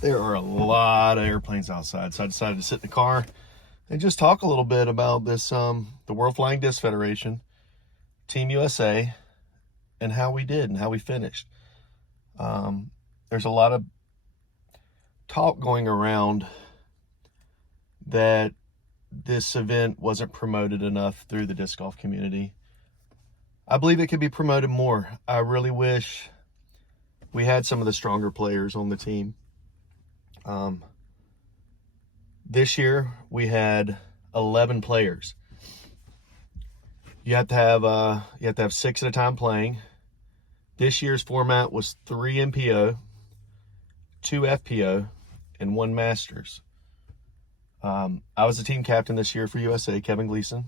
There are a lot of airplanes outside, so I decided to sit in the car and just talk a little bit about this, the World Flying Disc Federation, Team USA, and how we did and how we finished. There's a lot of talk going around that this event wasn't promoted enough through the disc golf community. I believe it could be promoted more. I really wish we had some of the stronger players on the team. This year we had 11 players. You have to have 6 at a time playing. This year's format was 3 MPO, 2 FPO, and 1 Masters. I was the team captain this year for USA, Kevin Gleason,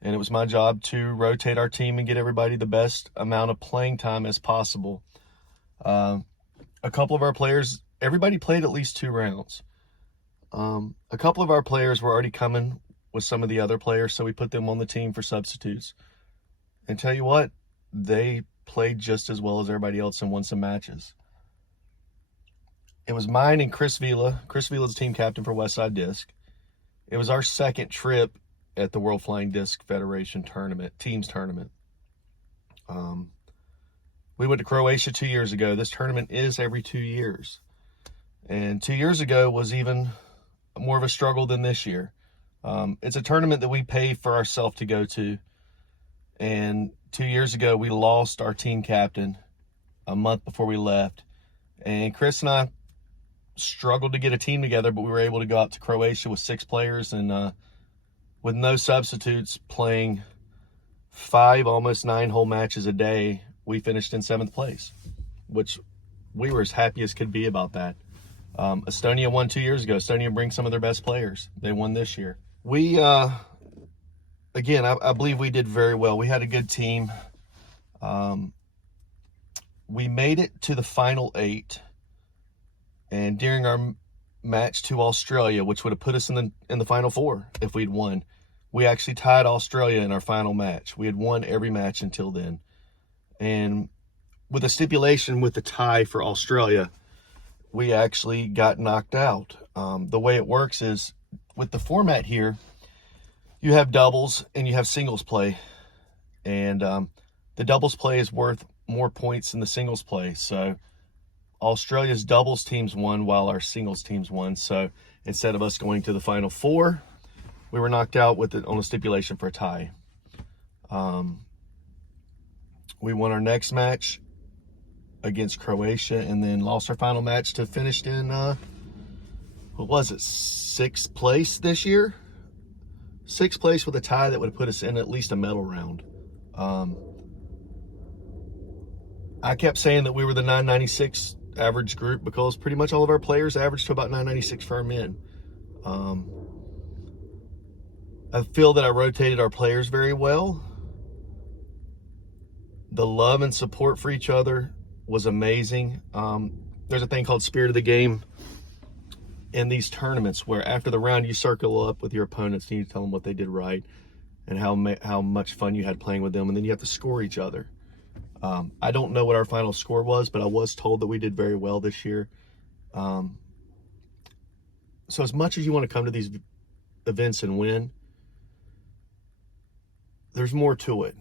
and it was my job to rotate our team and get everybody the best amount of playing time as possible. A couple of our players, everybody played at least 2 rounds. A couple of our players were already coming with some of the other players, so we put them on the team for substitutes. And tell you what, they played just as well as everybody else and won some matches. It was mine and Chris Vila. Chris Vila's team captain for Westside Disc. It was our second trip at the World Flying Disc Federation tournament, teams tournament. We went to Croatia 2 years ago. This tournament is every 2 years. And 2 years ago was even more of a struggle than this year. It's a tournament that we pay for ourselves to go to. And 2 years ago, we lost our team captain a month before we left. And Chris and I struggled to get a team together, but we were able to go out to Croatia with 6 players and with no substitutes, playing 5, almost 9 whole matches a day. We finished in 7th place, which we were as happy as could be about that. Estonia won 2 years ago. Estonia brings some of their best players. They won this year. We, again, I believe we did very well. We had a good team. We made it to the final 8. And during our match to Australia, which would have put us in the final 4 if we'd won, we actually tied Australia in our final match. We had won every match until then. And with a stipulation with the tie for Australia, we actually got knocked out. The way it works is, with the format here, you have doubles and you have singles play. And the doubles play is worth more points than the singles play. So Australia's doubles teams won while our singles teams won. So instead of us going to the final 4, we were knocked out on a stipulation for a tie. We won our next match against Croatia and then lost our final match to finish in, what was it, 6th place this year? 6th place with a tie that would have put us in at least a medal round. I kept saying that we were the 996 average group because pretty much all of our players averaged to about 996 for our men. I feel that I rotated our players very well. The love and support for each other was amazing. There's a thing called Spirit of the Game in these tournaments where after the round you circle up with your opponents and you tell them what they did right and how much fun you had playing with them, and then you have to score each other. I don't know what our final score was, but I was told that we did very well this year. So as much as you want to come to these events and win, there's more to it.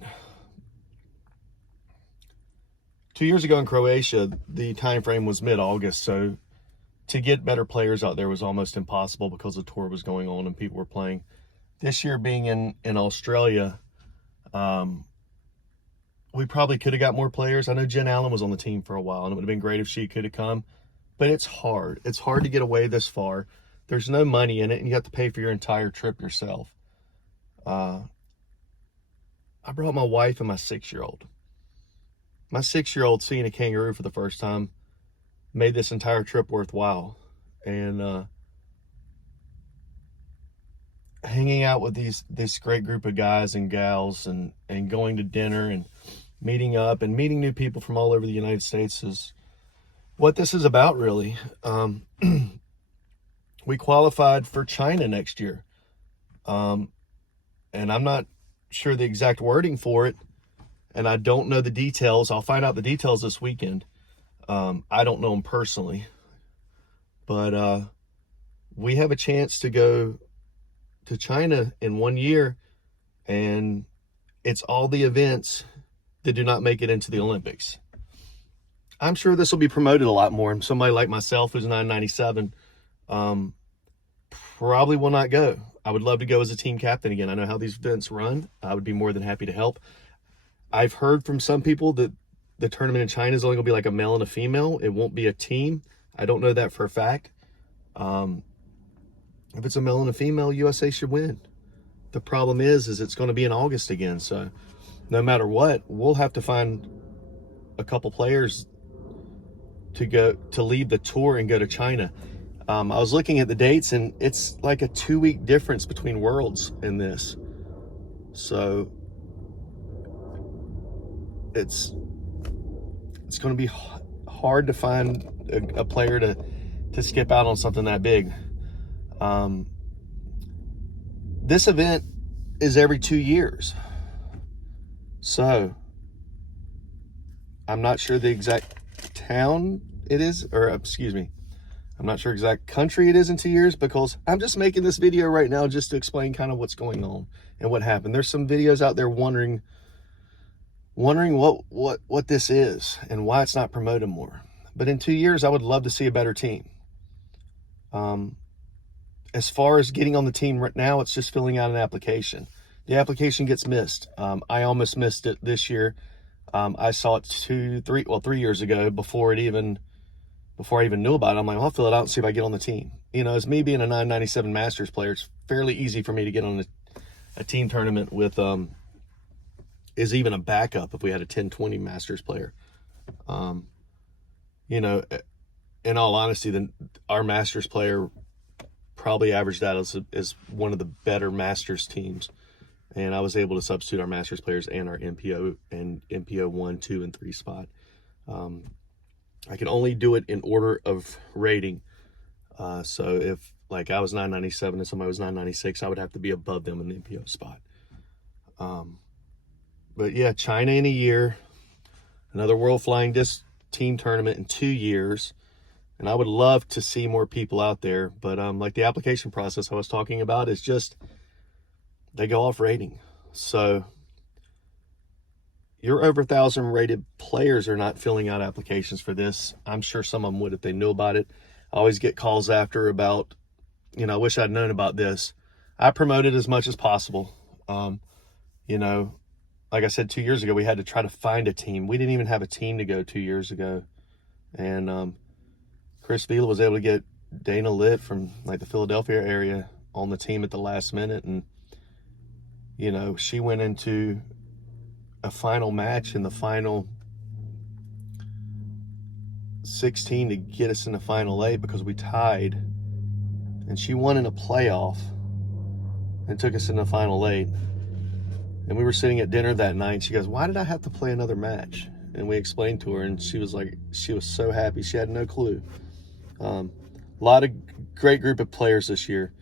2 years ago in Croatia, the time frame was mid-August, so to get better players out there was almost impossible because the tour was going on and people were playing. This year being in Australia, we probably could have got more players. I know Jen Allen was on the team for a while, and it would have been great if she could have come. But it's hard. It's hard to get away this far. There's no money in it, and you have to pay for your entire trip yourself. I brought my wife and my 6-year-old. My 6-year-old seeing a kangaroo for the first time made this entire trip worthwhile. And hanging out with this great group of guys and gals and going to dinner and meeting up and meeting new people from all over the United States is what this is about, really. We qualified for China next year. And I'm not sure the exact wording for it, and I don't know the details. I'll find out the details this weekend. I don't know them personally, But we have a chance to go to China in 1 year, and it's all the events that do not make it into the Olympics. I'm sure this will be promoted a lot more, and somebody like myself who's 997 probably will not go. I would love to go as a team captain again. I know how these events run. I would be more than happy to help. I've heard from some people that the tournament in China is only going to be like a male and a female. It won't be a team. I don't know that for a fact. If it's a male and a female, USA should win. The problem is it's going to be in August again. So no matter what, we'll have to find a couple players to leave the tour and go to China. I was looking at the dates, and it's like a 2-week difference between worlds in this. So it's going to be hard to find a player to skip out on something that big. This event is every 2 years. So I'm not sure the exact town it is, or excuse me, I'm not sure exact country it is in 2 years, because I'm just making this video right now just to explain kind of what's going on and what happened. There's some videos out there wondering what this is and why it's not promoted more. But in 2 years, I would love to see a better team. As far as getting on the team right now, it's just filling out an application. The application gets missed. I almost missed it this year. I saw it 3 years ago before I even knew about it. I'm like, well, I'll fill it out and see if I get on the team. You know, as me being a 997 Masters player, it's fairly easy for me to get on a team tournament with, is even a backup if we had a 1020 Masters player. You know, in all honesty, our Masters player probably averaged out as one of the better Masters teams. And I was able to substitute our Masters players and our MPO and MPO 1, 2, and 3 spot. I can only do it in order of rating. So if like I was 997 and somebody was 996, I would have to be above them in the MPO spot. But yeah, China in a year, another World Flying Disc team tournament in 2 years. And I would love to see more people out there. But like the application process I was talking about is just, they go off rating. So your over 1,000 rated players are not filling out applications for this. I'm sure some of them would if they knew about it. I always get calls after about, you know, I wish I'd known about this. I promote it as much as possible. You know, like I said, 2 years ago, we had to try to find a team. We didn't even have a team to go 2 years ago. And Chris Vila was able to get Dana Litt from like the Philadelphia area on the team at the last minute. And, you know, she went into a final match in the final 16 to get us in the final 8 because we tied, and she won in a playoff and took us in the final 8. And we were sitting at dinner that night. She goes, "Why did I have to play another match?" And we explained to her, and she was like, she was so happy. She had no clue. A lot of great group of players this year.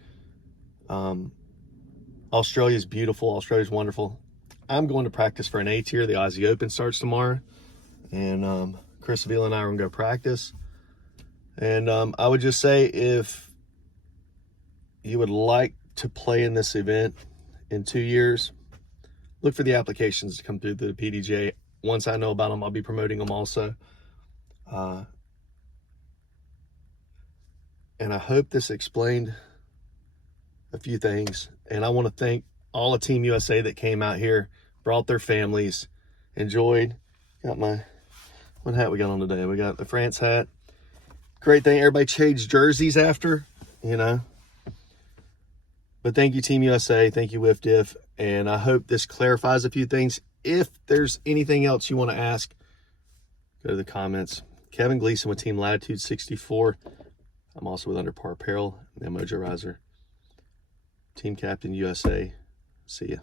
Australia's beautiful. Australia's wonderful. I'm going to practice for an A tier. The Aussie Open starts tomorrow. And Chris Vila and I are going to go practice. And I would just say, if you would like to play in this event in 2 years, look for the applications to come through the PDJ. Once I know about them, I'll be promoting them also. And I hope this explained a few things. And I want to thank all of Team USA that came out here, brought their families, enjoyed. Got what hat we got on today? We got the France hat. Great thing, everybody changed jerseys after, you know. But thank you, Team USA. Thank you, Wfdf. And I hope this clarifies a few things. If there's anything else you want to ask, go to the comments. Kevin Gleason with Team Latitude 64. I'm also with Under Par Apparel and Mojo Riser. Team Captain USA. See ya.